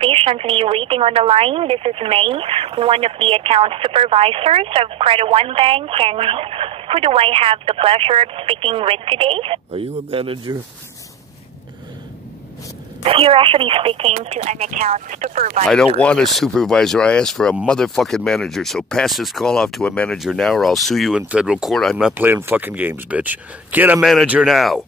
Patiently waiting on the line. This is May, one of the account supervisors of CredtOne Bank, and who do I have the pleasure of speaking with today? Are you a manager? You're actually speaking to an account supervisor. I don't want a supervisor. I asked for a motherfucking manager, so pass this call off to a manager now or I'll sue you in federal court. I'm not playing fucking games, bitch. Get a manager now.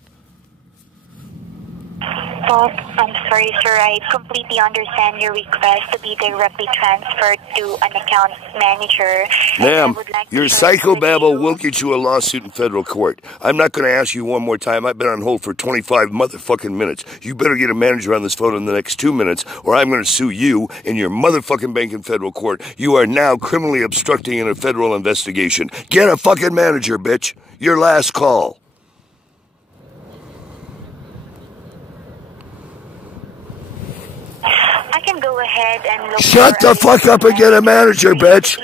Oh, I'm sorry, sir. I completely understand your request to be directly transferred to an account manager. Ma'am, your psychobabble will get you a lawsuit in federal court. I'm not going to ask you one more time. I've been on hold for 25 motherfucking minutes. You better get a manager on this phone in the next 2 minutes, or I'm going to sue you in your motherfucking bank in federal court. You are now criminally obstructing in a federal investigation. Get a fucking manager, bitch. Your last call. I can go ahead and look. Shut the fuck up and get a manager, bitch.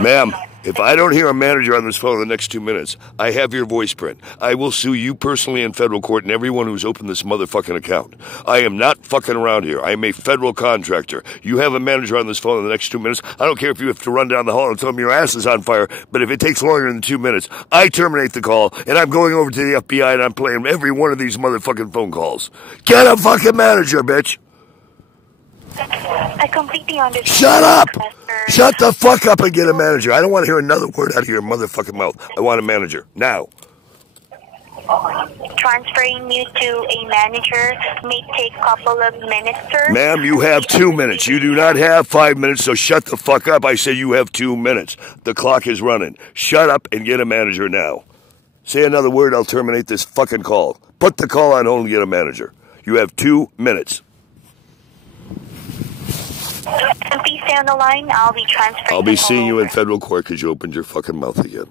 Ma'am, if I don't hear a manager on this phone in the next 2 minutes, I have your voice print. I will sue you personally in federal court and everyone who's opened this motherfucking account. I am not fucking around here. I am a federal contractor. You have a manager on this phone in the next 2 minutes. I don't care if you have to run down the hall and tell them your ass is on fire, but if it takes longer than 2 minutes, I terminate the call and I'm going over to the FBI and I'm playing every one of these motherfucking phone calls. Get a fucking manager, bitch. I completely understand. Shut up! Shut the fuck up and get a manager. I don't want to hear another word out of your motherfucking mouth. I want a manager. Now. Transferring you to a manager may take a couple of minutes, sir. Ma'am, you have 2 minutes. You do not have 5 minutes, so shut the fuck up. I said you have 2 minutes. The clock is running. Shut up and get a manager now. Say another word, I'll terminate this fucking call. Put the call on hold and get a manager. You have 2 minutes. Please stay on the line. I'll be transferring. I'll be seeing you in federal court because you opened your fucking mouth again.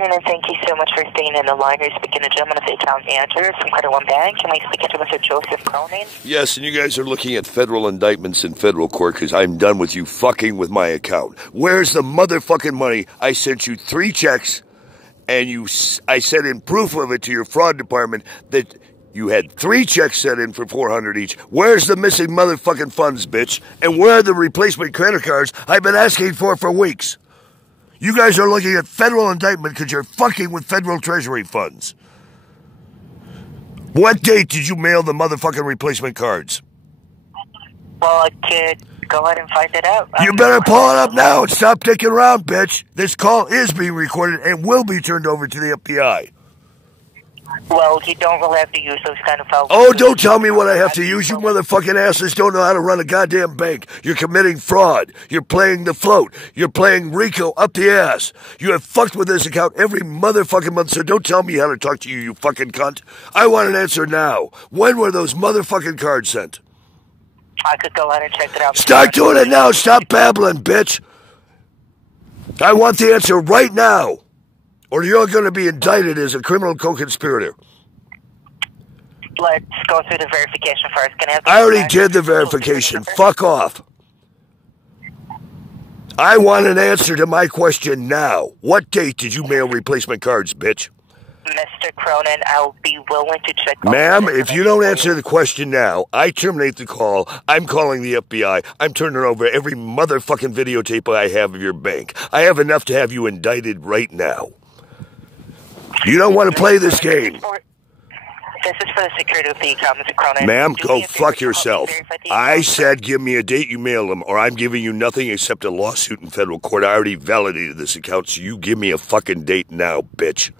And thank you so much for staying in the line. You're speaking to gentleman of the account manager from CredtOne Bank. Am I speaking to Mr. Joseph Cronin? Yes, and you guys are looking at federal indictments in federal court because I'm done with you fucking with my account. Where's the motherfucking money? I sent you 3 checks, and I sent in proof of it to your fraud department that you had 3 checks sent in for $400 each. Where's the missing motherfucking funds, bitch? And where are the replacement credit cards I've been asking for weeks? You guys are looking at federal indictment because you're fucking with federal treasury funds. What date did you mail the motherfucking replacement cards? Well, I could go ahead and find it out. You better pull it up now and stop dicking around, bitch. This call is being recorded and will be turned over to the FBI. Well, you don't really have to use those kind of files. Oh, don't tell me what I have to use. You motherfucking asses don't know how to run a goddamn bank. You're committing fraud. You're playing the float. You're playing RICO up the ass. You have fucked with this account every motherfucking month, so don't tell me how to talk to you, you fucking cunt. I want an answer now. When were those motherfucking cards sent? I could go ahead and check it out. Start doing it now. Stop babbling, bitch. I want the answer right now, or you're going to be indicted as a criminal co-conspirator. Let's go through the verification first. Can I have I already did the verification. Fuck off. I want an answer to my question now. What date did you mail replacement cards, bitch? Mr. Cronin, I'll be willing to check. Ma'am, if you don't answer the question now, I terminate the call. I'm calling the FBI. I'm turning over every motherfucking videotape I have of your bank. I have enough to have you indicted right now. You don't want to play this game. This is for the security of the account, Mr. Cronin. Ma'am, go fuck yourself. I said give me a date you mail them, or I'm giving you nothing except a lawsuit in federal court. I already validated this account, so you give me a fucking date now, bitch.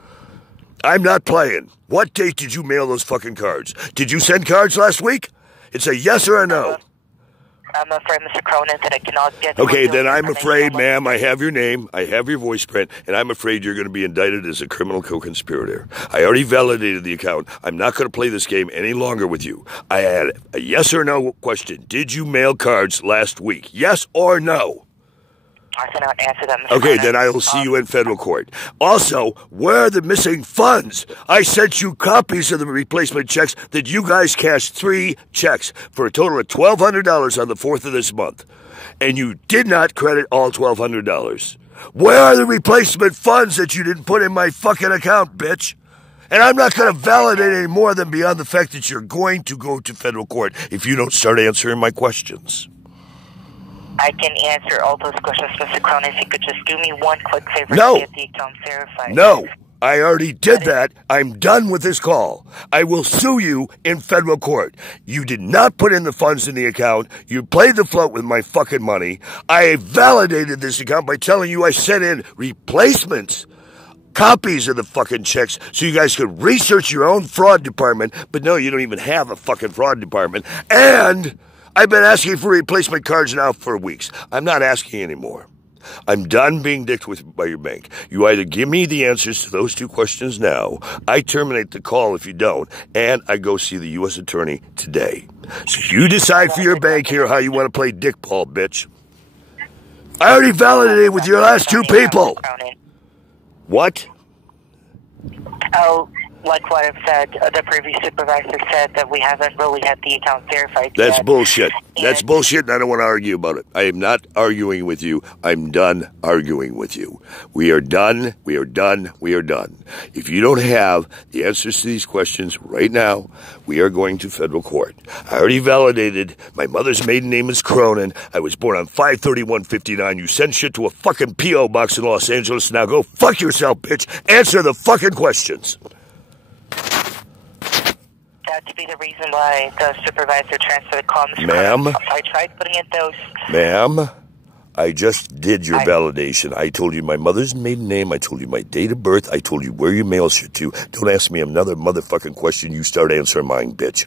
I'm not playing. What date did you mail those fucking cards? Did you send cards last week? It's a yes or a no. I'm afraid, Mr. Cronin, that I cannot get... Okay, then I'm afraid, ma'am, I have your name, I have your voice print, and I'm afraid you're going to be indicted as a criminal co-conspirator. I already validated the account. I'm not going to play this game any longer with you. I had a yes or no question. Did you mail cards last week? Yes or no? I cannot answer that, Mr. Okay, Cronin. then I will see you in federal court. Also, where are the missing funds? I sent you copies of the replacement checks that you guys cashed 3 checks for a total of $1,200 on the 4th of this month. And you did not credit all $1,200. Where are the replacement funds that you didn't put in my fucking account, bitch? And I'm not going to validate any more than beyond the fact that you're going to go to federal court if you don't start answering my questions. I can answer all those questions, Mr. Cronin, if you could just do me one quick favor No. to get the account verified. No. I already did that. I'm done with this call. I will sue you in federal court. You did not put in the funds in the account. You played the float with my fucking money. I validated this account by telling you I sent in replacements, copies of the fucking checks, so you guys could research your own fraud department. But no, you don't even have a fucking fraud department. And I've been asking for replacement cards now for weeks. I'm not asking anymore. I'm done being dicked with by your bank. You either give me the answers to those 2 questions now, I terminate the call if you don't, and I go see the U.S. attorney today. So you decide for your bank here how you want to play dickball, bitch. I already validated with your last 2 people. What? Oh, like what I've said, the previous supervisor said that we haven't really had the account verified That's yet. bullshit. That's bullshit, and I don't want to argue about it. I am not arguing with you. I'm done arguing with you. We are done. We are done. We are done. If you don't have the answers to these questions right now, we are going to federal court. I already validated. My mother's maiden name is Cronin. I was born on 5/31/59. You send shit to a fucking P.O. box in Los Angeles. Now go fuck yourself, bitch. Answer the fucking questions. That to be the reason why the supervisor transferred the call, Mr. Ma'am? Cronin. I tried putting in those... Ma'am, I just did your validation. I told you my mother's maiden name. I told you my date of birth. I told you where you mail shit to. Don't ask me another motherfucking question. You start answering mine, bitch.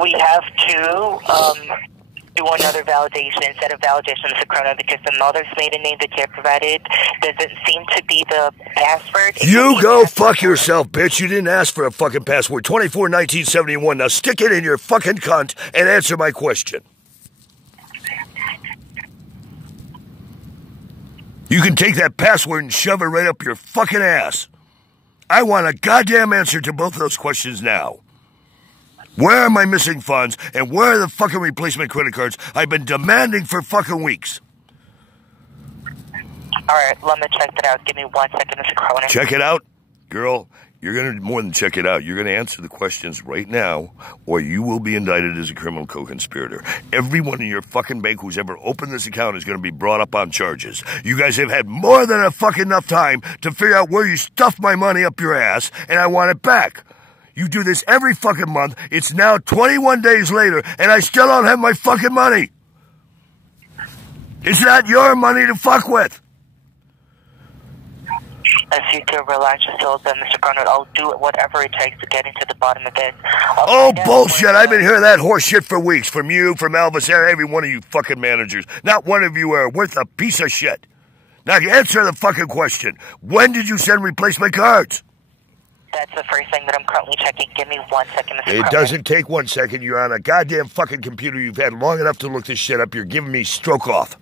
We have to do another validation instead of validation, Mr. Cronin, because the mother's maiden name that you have provided doesn't seem to be the password. You go fuck yourself, bitch. You didn't ask for a fucking password. 24/1971. Now stick it in your fucking cunt and answer my question. You can take that password and shove it right up your fucking ass. I want a goddamn answer to both of those questions now. Where are my missing funds, and where are the fucking replacement credit cards I've been demanding for fucking weeks? All right, let me check that out. Give me 1 second, Mr. Cronin. Check it out? Girl, you're going to more than check it out. You're going to answer the questions right now, or you will be indicted as a criminal co-conspirator. Everyone in your fucking bank who's ever opened this account is going to be brought up on charges. You guys have had more than a fucking enough time to figure out where you stuffed my money up your ass, and I want it back. You do this every fucking month. It's now 21 days later, and I still don't have my fucking money. It's not your money to fuck with. If you could relax yourself, then, Mr. Cronin, I'll do whatever it takes to get into the bottom of it. Oh, bullshit. I've been hearing that horse shit for weeks. From you, from Elvis, every one of you fucking managers. Not one of you are worth a piece of shit. Now, answer the fucking question. When did you send replacement cards? That's the first thing that I'm currently checking. Give me 1 second, Mr. Cronin. It doesn't take 1 second. You're on a goddamn fucking computer. You've had long enough to look this shit up. You're giving me stroke off.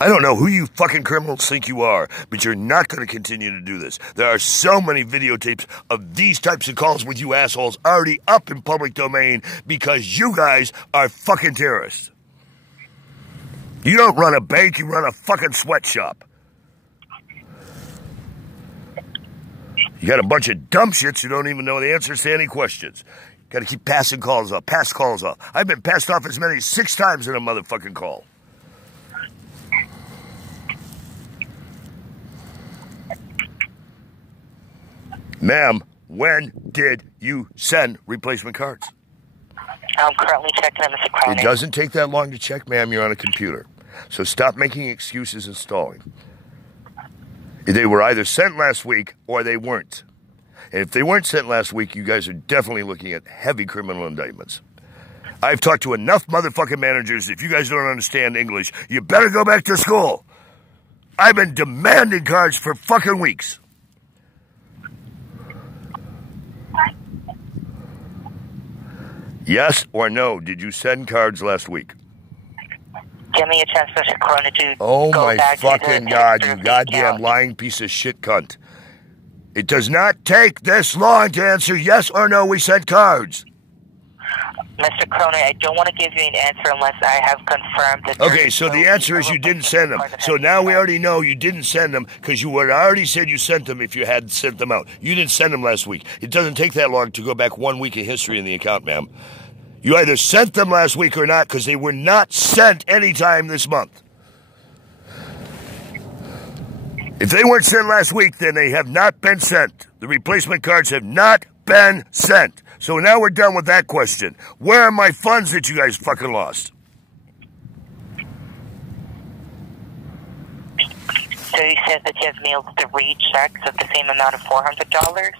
I don't know who you fucking criminals think you are, but you're not going to continue to do this. There are so many videotapes of these types of calls with you assholes already up in public domain because you guys are fucking terrorists. You don't run a bank, you run a fucking sweatshop. You got a bunch of dumb shits who don't even know the answers to any questions. Got to keep passing calls off, pass calls off. I've been passed off as many as 6 times in a motherfucking call. Ma'am, when did you send replacement cards? I'm currently checking them, Mr. Cronin. It doesn't take that long to check, ma'am. You're on a computer. So stop making excuses and stalling. They were either sent last week or they weren't. And if they weren't sent last week, you guys are definitely looking at heavy criminal indictments. I've talked to enough motherfucking managers. If you guys don't understand English, you better go back to school. I've been demanding cards for fucking weeks. Yes or no, did you send cards last week? Give me a chance, Mr. Corona, to oh go my back fucking to God, the you goddamn lying piece of shit cunt. It does not take this long to answer yes or no, we sent cards. Mr. Corona, I don't want to give you an answer unless I have confirmed that. Okay, so the answer is you didn't send them. So now we already know you didn't send them because you would already said you sent them if you had sent them out. You didn't send them last week. It doesn't take that long to go back 1 week of history in the account, ma'am. You either sent them last week or not because they were not sent anytime this month. If they weren't sent last week, then they have not been sent. The replacement cards have not been sent. So now we're done with that question. Where are my funds that you guys fucking lost? So you said that you have mailed 3 checks of the same amount of $400?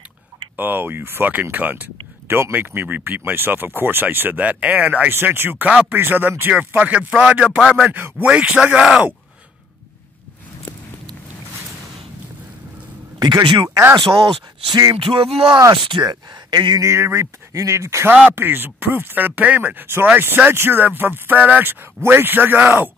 Oh, you fucking cunt. Don't make me repeat myself. Of course I said that. And I sent you copies of them to your fucking fraud department weeks ago. Because you assholes seem to have lost it. And you needed copies of proof of the payment. So I sent you them from FedEx weeks ago.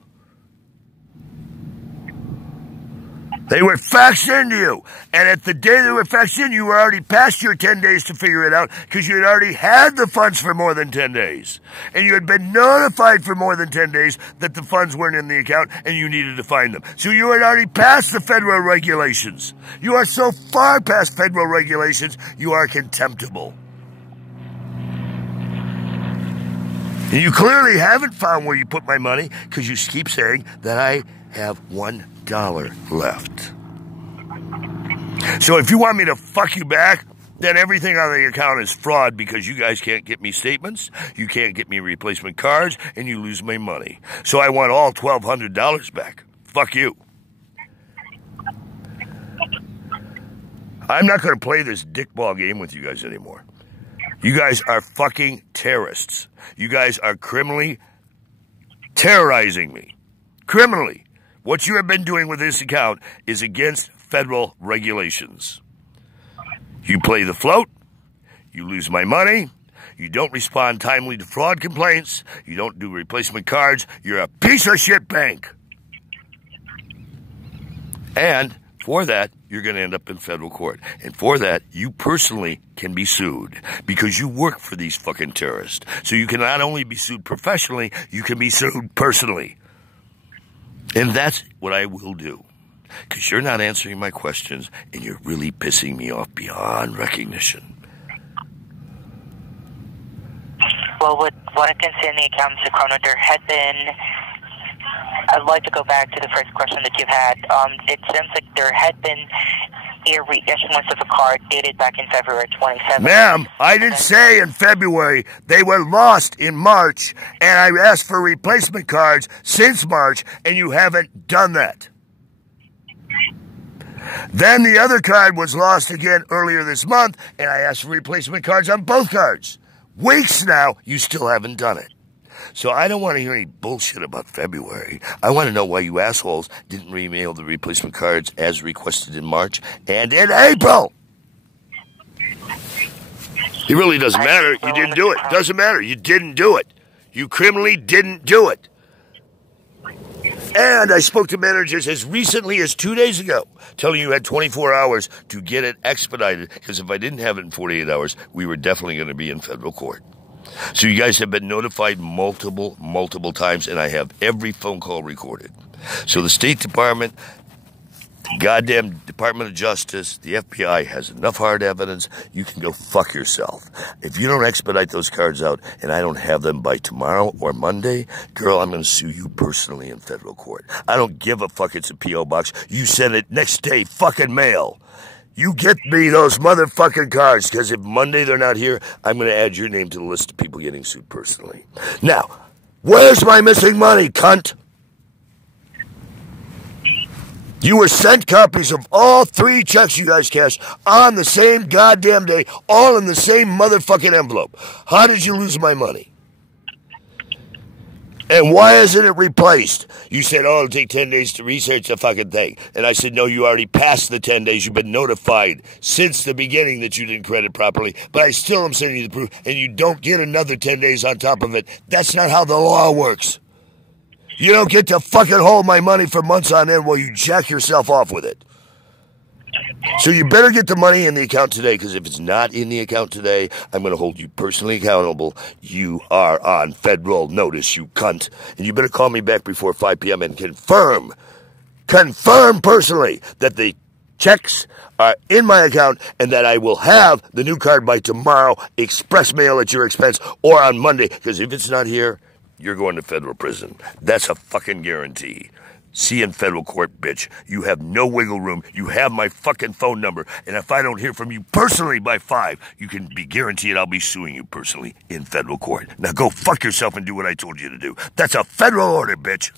They were faxed into you. And at the day they were faxed in, you were already past your 10 days to figure it out because you had already had the funds for more than 10 days. And you had been notified for more than 10 days that the funds weren't in the account and you needed to find them. So you had already passed the federal regulations. You are so far past federal regulations, you are contemptible. And you clearly haven't found where you put my money because you keep saying that I have $1 left. So if you want me to fuck you back, then everything on the account is fraud because you guys can't get me statements, you can't get me replacement cards, and you lose my money. So I want all $1,200 back. Fuck you. I'm not going to play this dickball game with you guys anymore. You guys are fucking terrorists. You guys are criminally terrorizing me. Criminally. What you have been doing with this account is against federal regulations. You play the float, you lose my money, you don't respond timely to fraud complaints, you don't do replacement cards, you're a piece of shit bank. And for that, you're going to end up in federal court. And for that, you personally can be sued because you work for these fucking terrorists. So you can not only be sued professionally, you can be sued personally. And that's what I will do. Because you're not answering my questions, and you're really pissing me off beyond recognition. Well, with what I can see in the account, Mr. Cronin, there had been... I'd like to go back to the first question that you've had. It seems like there had been a reissuance of a card dated back in February 27th. Ma'am, I didn't say in February. They were lost in March, and I asked for replacement cards since March, and you haven't done that. Then the other card was lost again earlier this month, and I asked for replacement cards on both cards. Weeks now, you still haven't done it. So I don't want to hear any bullshit about February. I want to know why you assholes didn't remail the replacement cards as requested in March and in April. It really doesn't matter. You didn't do it. Doesn't matter. You didn't do it. You criminally didn't do it. And I spoke to managers as recently as 2 days ago, telling you had 24 hours to get it expedited, because if I didn't have it in 48 hours, we were definitely going to be in federal court. So you guys have been notified multiple times, and I have every phone call recorded. So the State Department, the goddamn Department of Justice, the FBI has enough hard evidence. You can go fuck yourself. If you don't expedite those cards out and I don't have them by tomorrow or Monday, girl, I'm going to sue you personally in federal court. I don't give a fuck it's a P.O. box. You send it next day fucking mail. You get me those motherfucking cards, because if Monday they're not here, I'm going to add your name to the list of people getting sued personally. Now, where's my missing money, cunt? You were sent copies of all 3 checks you guys cashed on the same goddamn day, all in the same motherfucking envelope. How did you lose my money? And why isn't it replaced? You said, oh, it'll take 10 days to research the fucking thing. And I said, no, you already passed the 10 days. You've been notified since the beginning that you didn't credit properly. But I still am sending you the proof, and you don't get another 10 days on top of it. That's not how the law works. You don't get to fucking hold my money for months on end while you jack yourself off with it. So you better get the money in the account today, because if it's not in the account today, I'm going to hold you personally accountable. You are on federal notice, you cunt. And you better call me back before 5 p.m. and confirm personally that the checks are in my account and that I will have the new card by tomorrow, express mail at your expense, or on Monday. Because if it's not here, you're going to federal prison. That's a fucking guarantee. See you in federal court, bitch. You have no wiggle room. You have my fucking phone number. And if I don't hear from you personally by 5, you can be guaranteed I'll be suing you personally in federal court. Now go fuck yourself and do what I told you to do. That's a federal order, bitch.